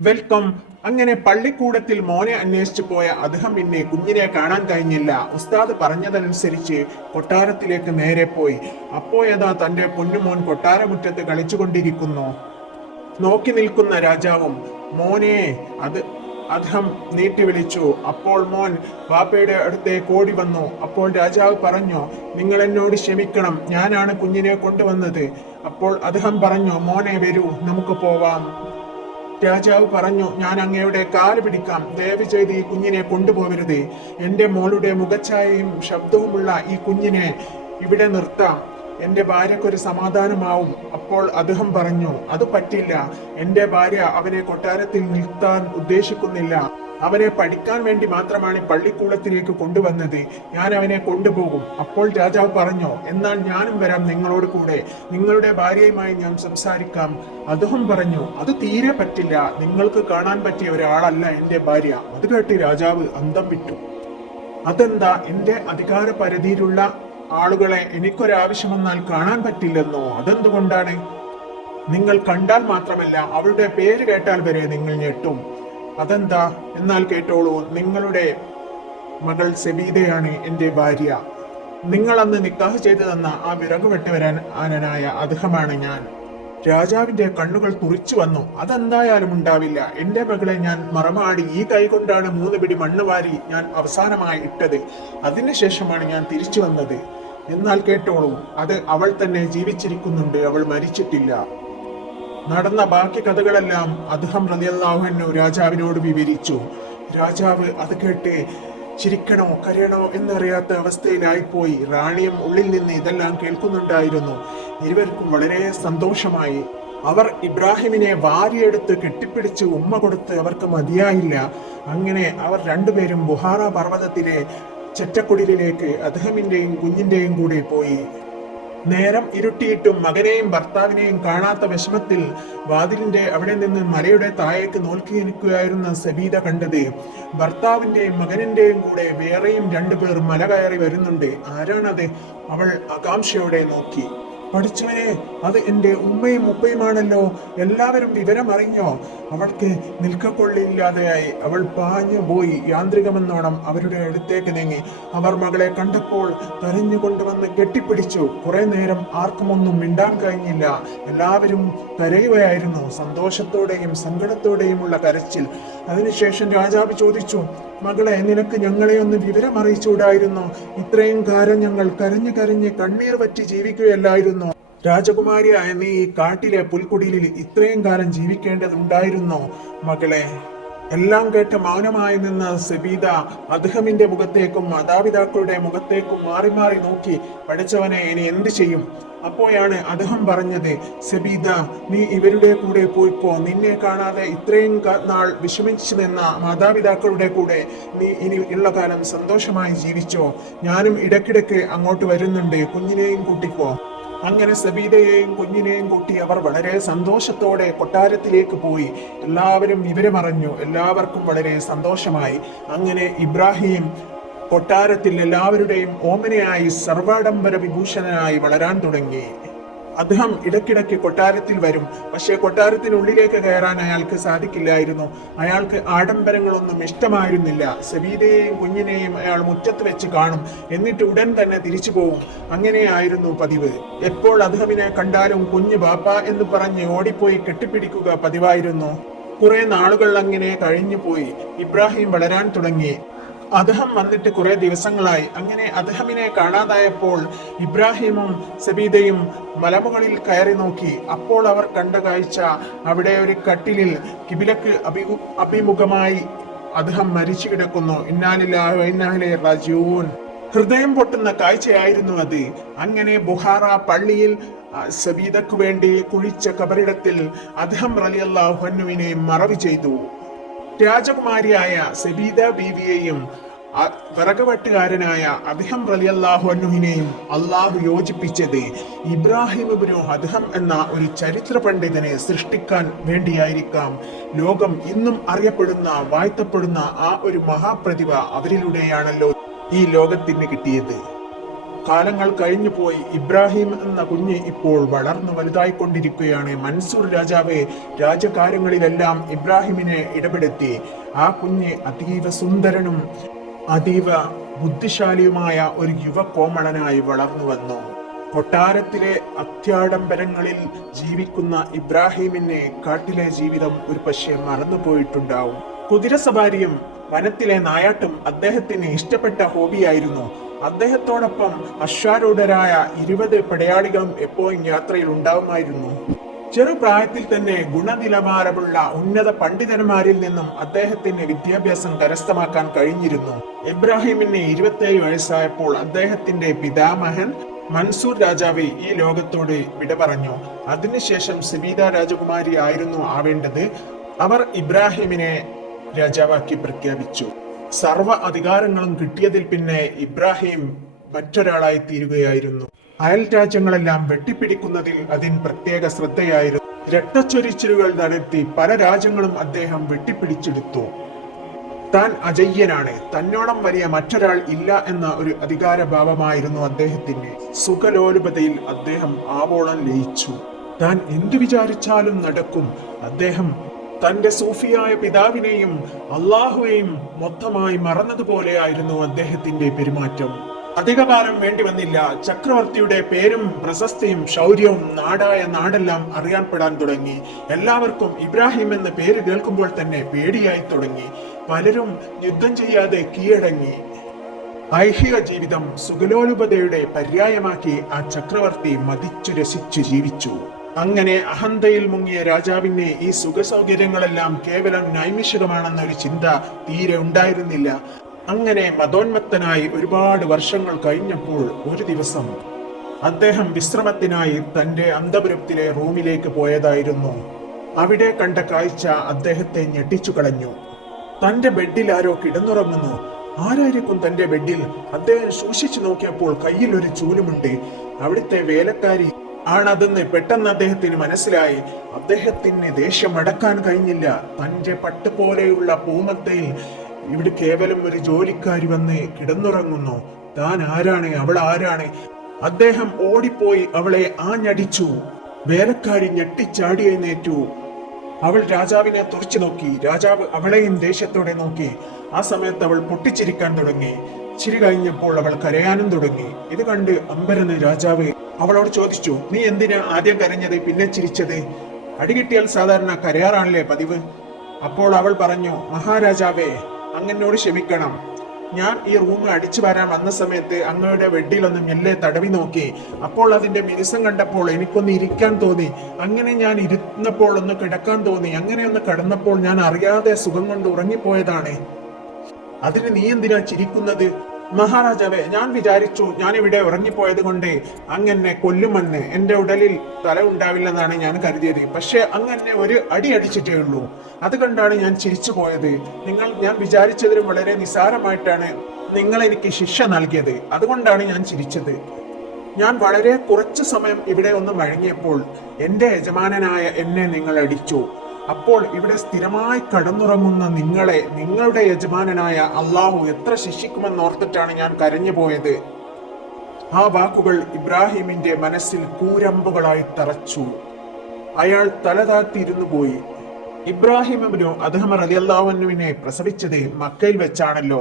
Welcome. അങ്ങനെ പള്ളിക്കൂടത്തിൽ മോനെ അന്വേഷിച്ചു പോയ അദ്ദേഹം പിന്നെ കുഞ്ഞിനെ കാണാൻ കഴിഞ്ഞില്ല. ഉസ്താദ് പറഞ്ഞതനുസരിച്ച് കൊട്ടാരത്തിലേക്ക് നേരെ പോയി. അപ്പോഴതാ തന്റെ പൊന്നുമോൻ കൊട്ടാരമുറ്റത്ത് കളിച്ചുകൊണ്ടിരിക്കുന്നു. നോക്കി നിൽക്കുന്ന രാജാവും മോനെ അത് അദ്ദേഹം നീട്ടി വിളിച്ചു. അപ്പോൾ മോൻ വാപ്പയുടെ അടുത്തേക്ക് ഓടി വന്നു. അപ്പോൾ രാജാവ് പറഞ്ഞു, നിങ്ങൾ എന്നോട് ക്ഷമിക്കണം, ഞാനാണ് കുഞ്ഞിനെ കൊണ്ടുവന്നത്. അപ്പോൾ അദ്ദേഹം പറഞ്ഞു, മോനെ വരൂ, നമുക്ക് പോവാം. രാജാവ് പറഞ്ഞു, ഞാൻ അങ്ങയുടെ കാല് പിടിക്കാം, ദയവ് ചെയ്ത് ഈ കുഞ്ഞിനെ കൊണ്ടുപോകരുത്. എന്റെ മോളുടെ മുഖഛായയും ശബ്ദവുമുള്ള ഈ കുഞ്ഞിനെ ഇവിടെ നിർത്താം, എന്റെ ഭാര്യക്കൊരു സമാധാനമാവും. അപ്പോൾ അദ്ദേഹം പറഞ്ഞു, അത് പറ്റില്ല, എന്റെ ഭാര്യ അവനെ കൊട്ടാരത്തിൽ നിർത്താൻ ഉദ്ദേശിക്കുന്നില്ല. അവനെ പഠിക്കാൻ വേണ്ടി മാത്രമാണ് പള്ളിക്കൂടത്തിലേക്ക് കൊണ്ടുവന്നത്. ഞാൻ അവനെ കൊണ്ടുപോകും. അപ്പോൾ രാജാവ് പറഞ്ഞു, എന്നാൽ ഞാനും വരാം നിങ്ങളോട് കൂടെ, നിങ്ങളുടെ ഭാര്യയുമായി ഞാൻ സംസാരിക്കാം. അദ്ദേഹം പറഞ്ഞു, അത് തീരെ പറ്റില്ല, നിങ്ങൾക്ക് കാണാൻ പറ്റിയ ഒരാളല്ല എന്റെ ഭാര്യ. അത് കേട്ട് രാജാവ് അന്തം വിട്ടു. അതെന്താ, എന്റെ അധികാര പരിധിയിലുള്ള ആളുകളെ എനിക്കൊരാവശ്യം വന്നാൽ കാണാൻ പറ്റില്ലെന്നോ? അതെന്തുകൊണ്ടാണ്? നിങ്ങൾ കണ്ടാൽ മാത്രമല്ല, അവളുടെ പേര് കേട്ടാൽ വരെ നിങ്ങൾ ഞെട്ടും. അതെന്താ? എന്നാൽ കേട്ടോളൂ, നിങ്ങളുടെ മകൾ സെബീദയാണ് എന്റെ ഭാര്യ. നിങ്ങൾ അന്ന് നിക്കാഹ് ചെയ്തു തന്ന ആ വിറക് വെട്ടുവരാൻ ആനനായ അദ്ദേഹമാണ് ഞാൻ. രാജാവിന്റെ കണ്ണുകൾ തുറിച്ചു വന്നു. അതെന്തായാലും ഉണ്ടാവില്ല, എന്റെ മകളെ ഞാൻ മറമാടി ഈ കൈ കൊണ്ടാണ് 3 പിടി മണ്ണ് വാരി ഞാൻ അവസാനമായി ഇട്ടത്. അതിനുശേഷമാണ് ഞാൻ തിരിച്ചു വന്നത്. എന്നാൽ കേട്ടോളൂ, അത് അവൾ തന്നെ ജീവിച്ചിരിക്കുന്നുണ്ട്, അവൾ മരിച്ചിട്ടില്ല. നടന്ന ബാക്കി കഥകളെല്ലാം അദ്ദേഹം റളിയല്ലാഹു അൻഹു രാജാവിനോട് വിവരിച്ചു. രാജാവ് അത് കേട്ട് ചിരിക്കണോ കരയണോ എന്നറിയാത്ത അവസ്ഥയിലായിപ്പോയി. റാണിയും ഉള്ളിൽ നിന്ന് ഇതെല്ലാം കേൾക്കുന്നുണ്ടായിരുന്നു. ഇരുവർക്കും വളരെ സന്തോഷമായി. അവർ ഇബ്രാഹിമിനെ വാരിയെടുത്ത് കെട്ടിപ്പിടിച്ച് ഉമ്മ കൊടുത്ത് അവർക്ക് മതിയായില്ല. അങ്ങനെ അവർ രണ്ടുപേരും ബുഹാറ പർവ്വതത്തിലെ ചെറ്റക്കുടിലേക്ക് അദ്ദേഹത്തിന്റെയും കുഞ്ഞിന്റെയും കൂടെ പോയി. നേരം ഇരുട്ടിയിട്ടും മകനെയും ഭർത്താവിനെയും കാണാത്ത വിഷമത്തിൽ വാതിലിന്റെ അവിടെ നിന്ന് മലയുടെ താഴേക്ക് നോക്കി നിൽക്കുകയായിരുന്ന സബീദ കണ്ടത്, ഭർത്താവിന്റെയും മകനിന്റെയും കൂടെ വേറെയും 2 പേർ മല കയറി വരുന്നുണ്ട്. ആരാണത്? അവൾ ആകാംക്ഷയോടെ നോക്കി. പഠിച്ചവനെ, അത് എന്റെ ഉമ്മയും ഉപ്പയുമാണല്ലോ. എല്ലാവരും വിവരം അറിഞ്ഞോ? അവൾക്ക് നിൽക്കക്കൊള്ളില്ലാതെയായി. അവൾ പാഞ്ഞു പോയി യാന്ത്രികമെന്നോണം അവരുടെ അടുത്തേക്ക് നീങ്ങി. അവർ മകളെ കണ്ടപ്പോൾ കരഞ്ഞുകൊണ്ടുവന്ന് കെട്ടിപ്പിടിച്ചു. കുറെ നേരം ആർക്കുമൊന്നും മിണ്ടാൻ കഴിഞ്ഞില്ല. എല്ലാവരും കരയുകയായിരുന്നു, സന്തോഷത്തോടെയും സങ്കടത്തോടെയുമുള്ള കരച്ചിൽ. അതിനുശേഷം രാജാവ് ചോദിച്ചു, മകളെ, നിനക്ക് ഞങ്ങളെ ഒന്ന് വിവരം അറിയിച്ചുകൂടായിരുന്നോ? ഇത്രയും കാലം ഞങ്ങൾ കരഞ്ഞു കരഞ്ഞ് കണ്ണീർ വറ്റി ജീവിക്കുകയല്ലായിരുന്നോ? രാജകുമാരിയായ നീ ഈ കാട്ടിലെ പുൽക്കുടിലിൽ ഇത്രയും കാലം ജീവിക്കേണ്ടതുണ്ടായിരുന്നോ മകളെ? എല്ലാം കേട്ട് മൗനമായി നിന്ന സബീദ അദ്ദേഹമിന്റെ മുഖത്തേക്കും മാതാപിതാക്കളുടെ മുഖത്തേക്കും മാറി മാറി നോക്കി. പഠിച്ചവനെ, ഇനി എന്ത് ചെയ്യും? അപ്പോഴാണ് അദ്ദേഹം പറഞ്ഞത്, സബീദ, നീ ഇവരുടെ കൂടെ പോയിക്കോ. നിന്നെ കാണാതെ ഇത്രയും നാൾ വിഷമിച്ചു നിന്ന മാതാപിതാക്കളുടെ കൂടെ നീ ഇനി ഉള്ള കാലം സന്തോഷമായി ജീവിച്ചോ. ഞാനും ഇടയ്ക്കിടയ്ക്ക് അങ്ങോട്ട് വരുന്നുണ്ട്, കുഞ്ഞിനെയും കൂട്ടിക്കോ. അങ്ങനെ സബീദയെയും കുഞ്ഞിനെയും കൂട്ടി അവർ വളരെ സന്തോഷത്തോടെ കൊട്ടാരത്തിലേക്ക് പോയി. എല്ലാവരും വിവരമറിഞ്ഞു. എല്ലാവർക്കും വളരെ സന്തോഷമായി. അങ്ങനെ ഇബ്രാഹിം കൊട്ടാരത്തിൽ എല്ലാവരുടെയും ഓമനയായി സർവാഡംബര വിഭൂഷണനായി വളരാൻ തുടങ്ങി. അദ്ദേഹം ഇടയ്ക്കിടയ്ക്ക് കൊട്ടാരത്തിൽ വരും. പക്ഷേ കൊട്ടാരത്തിനുള്ളിലേക്ക് കയറാൻ അയാൾക്ക് സാധിക്കില്ലായിരുന്നു. അയാൾക്ക് ആഡംബരങ്ങളൊന്നും ഇഷ്ടമായിരുന്നില്ല. സബീദയെയും കുഞ്ഞിനെയും അയാൾ മുറ്റത്ത് വെച്ച് കാണും, എന്നിട്ട് ഉടൻ തന്നെ തിരിച്ചു പോകും. അങ്ങനെയായിരുന്നു പതിവ്. എപ്പോൾ അദ്ദേഹമിനെ കണ്ടാലും കുഞ്ഞ് ബാപ്പ എന്ന് പറഞ്ഞ് ഓടിപ്പോയി കെട്ടിപ്പിടിക്കുക പതിവായിരുന്നു. കുറെ നാളുകൾ അങ്ങനെ കഴിഞ്ഞു പോയി. ഇബ്രാഹിം വളരാൻ തുടങ്ങി. അദ്ദേഹം വന്നിട്ട് കുറെ ദിവസങ്ങളായി. അങ്ങനെ അദ്ദേഹമിനെ കാണാതായപ്പോൾ ഇബ്രാഹിമും സബീദയും മലമുകളിൽ കയറി നോക്കി. അപ്പോൾ അവർ കണ്ട കാഴ്ച, അവിടെ ഒരു കട്ടിലിൽ കിബിലക്ക് അഭിമുഖമായി അദ്ദേഹം മരിച്ചു കിടക്കുന്നു. ഇന്നാ ലില്ലാഹി വ ഇന്നാ ഇലൈഹി റാജിഊൻ. ഹൃദയം പൊട്ടുന്ന കാഴ്ചയായിരുന്നു അത്. അങ്ങനെ ബുഹാറ പള്ളിയിൽ സബീദക്ക് വേണ്ടി കുഴിച്ച കബറിടത്തിൽ അദ്ദേഹം റളിയല്ലാഹു അൻഹുവിനെ മറവ് ചെയ്തു. രാജകുമാരിയായ സബീദ ബീവിയെയും വിറകുവെട്ടുകാരനായ അദ്ദേഹം റളിയല്ലാഹു അൻഹുവിനെയും അള്ളാഹു യോജിപ്പിച്ചത് ഇബ്രാഹിം ഇബ്നു അദ്ഹം എന്ന ഒരു ചരിത്ര പണ്ഡിതനെ സൃഷ്ടിക്കാൻ വേണ്ടിയായിരിക്കാം. ലോകം ഇന്നും അറിയപ്പെടുന്ന വാഴ്ത്തപ്പെടുന്ന ആ ഒരു മഹാപ്രതിഭ അവരിലൂടെയാണല്ലോ ഈ ലോകത്തിന് കിട്ടിയത്. കാലങ്ങൾ കഴിഞ്ഞു പോയി. ഇബ്രാഹിം എന്ന കുഞ്ഞ് ഇപ്പോൾ വളർന്നു വലുതായിക്കൊണ്ടിരിക്കുകയാണ്. മൻസൂർ രാജാവ് രാജകാര്യങ്ങളിലെല്ലാം ഇബ്രാഹിമിനെ ഇടപെടുത്തി. ആ കുഞ്ഞ് അതീവ സുന്ദരനും അതീവ ബുദ്ധിശാലിയുമായ ഒരു യുവകോമളനായി വളർന്നു വന്നു. കൊട്ടാരത്തിലെ അത്യാഡംബരങ്ങളിൽ ജീവിക്കുന്ന ഇബ്രാഹിമിനെ കാട്ടിലെ ജീവിതം ഒരു പക്ഷേ മറന്നുപോയിട്ടുണ്ടാവും. കുതിരസവാരിയും വനത്തിലെ നായാട്ടും അദ്ദേഹത്തിന് ഇഷ്ടപ്പെട്ട ഹോബിയായിരുന്നു. അദ്ദേഹത്തോടൊപ്പം അശ്വാരൂഢരായ 20 പടയാളികളും എപ്പോഴും യാത്രയിൽ ഉണ്ടാവുമായിരുന്നു. ചെറുപ്രായത്തിൽ തന്നെ ഗുണനിലവാരമുള്ള ഉന്നത പണ്ഡിതന്മാരിൽ നിന്നും അദ്ദേഹത്തിന് വിദ്യാഭ്യാസം കരസ്ഥമാക്കാൻ കഴിഞ്ഞിരുന്നു. ഇബ്രാഹിമിന് 27 വയസ്സായപ്പോൾ അദ്ദേഹത്തിന്റെ പിതാമഹൻ മൻസൂർ രാജാവ് ഈ ലോകത്തോട് വിട പറഞ്ഞു. അതിനുശേഷം സബീദ രാജകുമാരി ആയിരുന്നു ആവേണ്ടത്. അവർ ഇബ്രാഹിമിനെ രാജാവാക്കി പ്രഖ്യാപിച്ചു. സർവ അധികാരങ്ങളും കിട്ടിയതിൽ പിന്നെ ഇബ്രാഹിം മറ്റൊരാളായി തീരുകയായിരുന്നു. അയൽ രാജ്യങ്ങളെല്ലാം വെട്ടിപ്പിടിക്കുന്നതിൽ അതിന് പ്രത്യേക ശ്രദ്ധയായിരുന്നു. രക്തച്ചൊരിച്ചിലുകൾ നടത്തി പല രാജ്യങ്ങളും അദ്ദേഹം വെട്ടിപ്പിടിച്ചെടുത്തു. താൻ അജയ്യനാണ്, തന്നോളം വലിയ മറ്റൊരാൾ ഇല്ല എന്ന ഒരു അധികാരഭാവമായിരുന്നു അദ്ദേഹത്തിന്. സുഖലോലുപതയിൽ അദ്ദേഹം ആവോളം ലയിച്ചു. താൻ എന്തു വിചാരിച്ചാലും നടക്കും. അദ്ദേഹം തന്റെ സൂഫിയായ പിതാവിനെയും അള്ളാഹുവേയും മൊത്തമായി മറന്നതുപോലെയായിരുന്നു അദ്ദേഹത്തിന്റെ പെരുമാറ്റം. അധികകാലം വേണ്ടി വന്നില്ല. ചക്രവർത്തിയുടെ പേരും പ്രശസ്തിയും ശൗര്യവും നാടായ നാടെല്ലാം അറിയാൻപ്പെടാൻ തുടങ്ങി. എല്ലാവർക്കും ഇബ്രാഹിം എന്ന പേര് കേൾക്കുമ്പോൾ തന്നെ പേടിയായി തുടങ്ങി. പലരും യുദ്ധം ചെയ്യാതെ കീഴടങ്ങി. ഐഹിക ജീവിതം സുഖലോലുപതയുടെ പര്യായമാക്കി ആ ചക്രവർത്തി മതിച്ചു രസിച്ചു ജീവിച്ചു. അങ്ങനെ അഹന്തയിൽ മുങ്ങിയ രാജാവിന് ഈ സുഖസൗകര്യങ്ങളെല്ലാം കേവലം നൈമിഷികമാണെന്നൊരു ചിന്ത തീരെ ഉണ്ടായിരുന്നില്ല. അങ്ങനെ മതോന്മത്തനായി ഒരുപാട് വർഷങ്ങൾ കഴിഞ്ഞപ്പോൾ ഒരു ദിവസം അദ്ദേഹം വിശ്രമത്തിനായി തന്റെ അന്തപുരത്തിലെ റൂമിലേക്ക് പോയതായിരുന്നു. അവിടെ കണ്ട കാഴ്ച അദ്ദേഹത്തെ ഞെട്ടിച്ചു കളഞ്ഞു. തന്റെ ബെഡിൽ ആരോ കിടന്നുറങ്ങുന്നു. ആരായിരിക്കും തന്റെ ബെഡിൽ? അദ്ദേഹം സൂക്ഷിച്ചു നോക്കിയപ്പോൾ കയ്യിൽ ഒരു ചൂലുമുണ്ട്. അവിടുത്തെ വേലക്കാരി ആണതെന്ന് പെട്ടെന്ന് അദ്ദേഹത്തിന് മനസ്സിലായി. അദ്ദേഹത്തിന് ദേഷ്യം അടക്കാൻ കഴിഞ്ഞില്ല. തന്റെ പട്ട് പോലെയുള്ള പൂമത്തയിൽ ഇവിടെ കേവലം ഒരു ജോലിക്കാരി വന്ന് കിടന്നുറങ്ങുന്നു. താൻ ആരാണ്? അവൾ ആരാണ്? അദ്ദേഹം ഓടിപ്പോയി അവളെ ആഞ്ഞടിച്ചു. വേലക്കാരി ഞെട്ടിച്ചാടി എഴുന്നേറ്റു. അവൾ രാജാവിനെ തുറച്ചു നോക്കി. രാജാവ് അവളെയും ദേഷ്യത്തോടെ നോക്കി. ആ സമയത്ത് അവൾ പൊട്ടിച്ചിരിക്കാൻ തുടങ്ങി. ചിരി കഴിഞ്ഞപ്പോൾ അവൾ കരയാനും തുടങ്ങി. ഇത് കണ്ട് അമ്പരന്ന് രാജാവ് അവളോട് ചോദിച്ചു, നീ എന്തിനാ ആദ്യം കരഞ്ഞത് പിന്നെ ചിരിച്ചത്? അടികിട്ടിയാൽ സാധാരണ കരയാറാണല്ലേ പതിവ്? അപ്പോൾ അവൾ പറഞ്ഞു, മഹാരാജാവേ, അങ്ങനോട് ക്ഷമിക്കണം. ഞാൻ ഈ റൂം അടിച്ചു വരാൻ വന്ന സമയത്ത് അങ്ങയുടെ ബെഡിലൊന്ന് മെല്ലെ തടവി നോക്കി. അപ്പോൾ അതിന്റെ മിനുസം കണ്ടപ്പോൾ എനിക്കൊന്ന് ഇരിക്കാൻ തോന്നി. അങ്ങനെ ഞാൻ ഇരുന്നപ്പോൾ ഒന്ന് കിടക്കാൻ തോന്നി. അങ്ങനെ ഒന്ന് കിടന്നപ്പോൾ ഞാൻ അറിയാതെ സുഖം കൊണ്ട് ഉറങ്ങിപ്പോയതാണ്. അതിന് നീ എന്തിനാ ചിരിക്കുന്നത്? മഹാരാജാവേ, ഞാൻ വിചാരിച്ചു ഞാൻ ഇവിടെ ഉറങ്ങിപ്പോയത് കൊണ്ട് അങ്ങനെ കൊല്ലുമെന്ന്. എന്റെ ഉടലിൽ തല ഉണ്ടാവില്ലെന്നാണ് ഞാൻ കരുതിയത്. പക്ഷെ അങ്ങനെ ഒരു അടി അടിച്ചിട്ടേ ഉള്ളൂ. അതുകൊണ്ടാണ് ഞാൻ ചിരിച്ചു പോയത്. ഞാൻ വിചാരിച്ചതിലും വളരെ നിസ്സാരമായിട്ടാണ് നിങ്ങൾ എനിക്ക് ശിക്ഷ നൽകിയത്. അതുകൊണ്ടാണ് ഞാൻ ചിരിച്ചത്. ഞാൻ വളരെ കുറച്ചു സമയം ഇവിടെ ഒന്ന് വഴങ്ങിയപ്പോൾ എന്റെ യജമാനനായ എന്നെ നിങ്ങൾ അടിച്ചു. അപ്പോൾ ഇവിടെ സ്ഥിരമായി കടന്നുറങ്ങുന്ന നിങ്ങളെ നിങ്ങളുടെ യജമാനനായ അള്ളാഹു എത്ര ശിക്ഷിക്കുമെന്നോർത്തിട്ടാണ് ഞാൻ കരഞ്ഞു പോയത്. ആ വാക്കുകൾ ഇബ്രാഹിമിന്റെ മനസ്സിൽ കൂരമ്പുകളായി തറച്ചു. അയാൾ തലതാത്തിയിരുന്നു പോയി. ഇബ്രാഹിം ഇബ്നു അദ്ഹം റളിയല്ലാഹു അൻഹുവിനെ പ്രസവിച്ചത് മക്കയിൽ വെച്ചാണല്ലോ.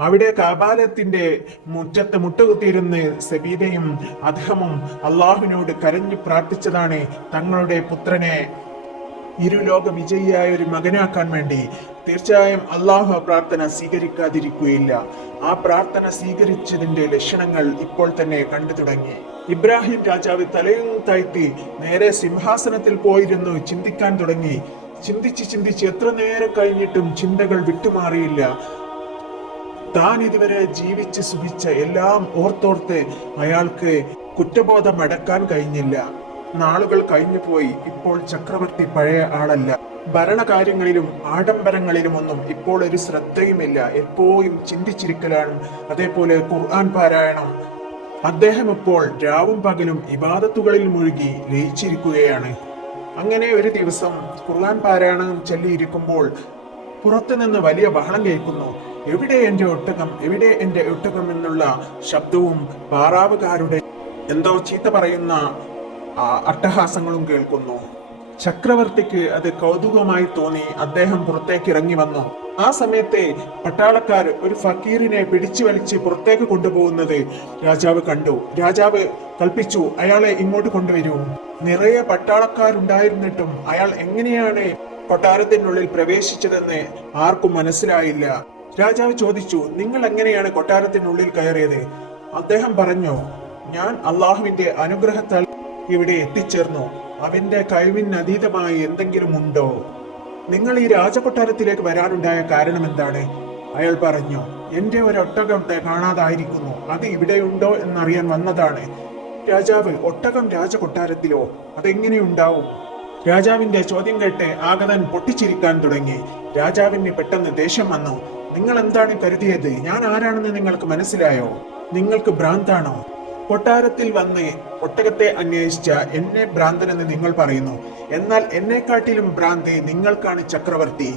അവിടെ കാബാലത്തിന്റെ മുറ്റത്ത് മുട്ടുകുത്തിയിരുന്ന് സബീദയും അദ്ഹമും അള്ളാഹുവിനോട് കരഞ്ഞു പ്രാർത്ഥിച്ചതാണ് തങ്ങളുടെ പുത്രനെ ഇരുലോക വിജയിയായ ഒരു മകനാക്കാൻ വേണ്ടി. തീർച്ചയായും അള്ളാഹു ആ പ്രാർത്ഥന സ്വീകരിക്കാതിരിക്കുകയില്ല. ആ പ്രാർത്ഥന സ്വീകരിച്ചതിന്റെ ലക്ഷണങ്ങൾ ഇപ്പോൾ തന്നെ കണ്ടു തുടങ്ങി. ഇബ്രാഹിം രാജാവ് തലയും താഴ്ത്തി നേരെ സിംഹാസനത്തിൽ പോയിരുന്നു ചിന്തിക്കാൻ തുടങ്ങി. ചിന്തിച്ച് എത്ര നേരം കഴിഞ്ഞിട്ടും ചിന്തകൾ വിട്ടുമാറിയില്ല. താൻ ഇതുവരെ ജീവിച്ച് സുഖിച്ച എല്ലാം ഓർത്തോർത്ത് അയാൾക്ക് കുറ്റബോധം അടക്കാൻ കഴിഞ്ഞില്ല. നാളുകൾ കഴിഞ്ഞു പോയി. ഇപ്പോൾ ചക്രവർത്തി പഴയ ആളല്ല. ഭരണകാര്യങ്ങളിലും ആഡംബരങ്ങളിലുമൊന്നും ഇപ്പോൾ ഒരു ശ്രദ്ധയുമില്ല. എപ്പോഴും ചിന്തിച്ചിരിക്കലാണ്. അതേപോലെ ഖുർആൻ പാരായണം. അദ്ദേഹം ഇപ്പോൾ രാവും പകലും ഇബാദത്തുകളിൽ മുഴുകി ലയിച്ചിരിക്കുകയാണ്. അങ്ങനെ ഒരു ദിവസം ഖുർആൻ പാരായണം ചൊല്ലിയിരിക്കുമ്പോൾ പുറത്തുനിന്ന് വലിയ ബഹളം കേൾക്കുന്നു. എവിടെ എന്റെ ഒട്ടകം, എവിടെ എന്റെ ഒട്ടകം എന്നുള്ള ശബ്ദവും പാറാവുകാരുടെ എന്തോ ചീത്ത പറയുന്ന അട്ടഹാസങ്ങളും കേൾക്കുന്നു. ചക്രവർത്തിക്ക് അത് കൗതുകമായി തോന്നി. അദ്ദേഹം പുറത്തേക്ക് ഇറങ്ങി വന്നു. ആ സമയത്തെ പട്ടാളക്കാർ ഒരു ഫക്കീറിനെ പിടിച്ചു വലിച്ച് പുറത്തേക്ക് കൊണ്ടുപോകുന്നത് രാജാവ് കണ്ടു. രാജാവ് കൽപ്പിച്ചു, അയാളെ ഇങ്ങോട്ട് കൊണ്ടുവരൂ. നിറയെ പട്ടാളക്കാരുണ്ടായിരുന്നിട്ടും അയാൾ എങ്ങനെയാണ് കൊട്ടാരത്തിനുള്ളിൽ പ്രവേശിച്ചതെന്ന് ആർക്കും മനസ്സിലായില്ല. രാജാവ് ചോദിച്ചു, നിങ്ങൾ എങ്ങനെയാണ് കൊട്ടാരത്തിനുള്ളിൽ കയറിയത്? അദ്ദേഹം പറഞ്ഞു, ഞാൻ അള്ളാഹുവിന്റെ അനുഗ്രഹത്താൽ ഇവിടെ എത്തിച്ചേർന്നു. അവന്റെ കഴിവിന് അതീതമായി എന്തെങ്കിലും ഉണ്ടോ? നിങ്ങൾ ഈ രാജകൊട്ടാരത്തിലേക്ക് വരാനുണ്ടായ കാരണം എന്താണ്? അയാൾ പറഞ്ഞു, എന്റെ ഒരൊട്ടകം കാണാതായിരിക്കുന്നു, അത് ഇവിടെയുണ്ടോ എന്നറിയാൻ വന്നതാണ്. രാജാവ്, ഒട്ടകം രാജകൊട്ടാരത്തിലോ? അതെങ്ങനെയുണ്ടാവും? രാജാവിന്റെ ചോദ്യം കേട്ട് ആഗതൻ പൊട്ടിച്ചിരിക്കാൻ തുടങ്ങി. രാജാവിന് പെട്ടെന്ന് ദേഷ്യം വന്നു. നിങ്ങൾ എന്താണ് കരുതിയത്? ഞാൻ ആരാണെന്ന് നിങ്ങൾക്ക് മനസ്സിലായോ? നിങ്ങൾക്ക് ഭ്രാന്താണോ? കൊട്ടാരത്തിൽ വന്ന് ഒട്ടകത്തെ അന്വേഷിച്ച എന്നെ ഭ്രാന്തനെന്ന് നിങ്ങൾ പറയുന്നു. എന്നാൽ എന്നെക്കാട്ടിലും ഭ്രാന്ത് നിങ്ങൾക്കാണ് ചക്രവർത്തി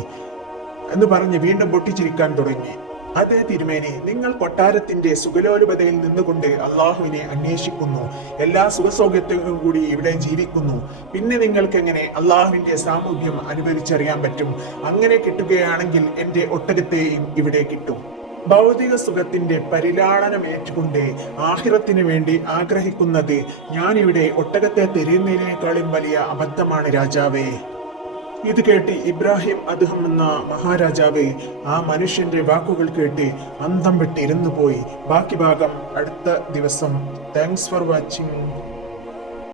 എന്ന് പറഞ്ഞ് വീണ്ടും പൊട്ടിച്ചിരിക്കാൻ തുടങ്ങി. അതേ തിരുമേനി, നിങ്ങൾ കൊട്ടാരത്തിന്റെ സുഖലോലുപതയിൽ നിന്നുകൊണ്ട് അള്ളാഹുവിനെ അന്വേഷിക്കുന്നു, എല്ലാ സുഖസൗകര്യത്തോടും കൂടി ഇവിടെ ജീവിക്കുന്നു. പിന്നെ നിങ്ങൾക്ക് എങ്ങനെ അള്ളാഹുവിന്റെ സാമീപ്യം അനുഭവിച്ചറിയാൻ പറ്റും? അങ്ങനെ കിട്ടുകയാണെങ്കിൽ എന്റെ ഒട്ടകത്തെയും ഇവിടെ കിട്ടും. ഭൗതിക സുഖത്തിന്റെ പരിലാളനം ഏറ്റുകൊണ്ട് ആഖിറത്തിന് വേണ്ടി ആഗ്രഹിക്കുന്നത് ഞാനിവിടെ ഒട്ടകത്തെ തെരയുന്നതിനേക്കാളും വലിയ അബദ്ധമാണ് രാജാവേ. ഇത് കേട്ട് ഇബ്രാഹിം അദ്ഹം എന്ന മഹാരാജാവ് ആ മനുഷ്യന്റെ വാക്കുകൾ കേട്ട് അന്തം വിട്ട് ഇരുന്നു പോയി. ബാക്കി ഭാഗം അടുത്ത ദിവസം. Thanks for watching.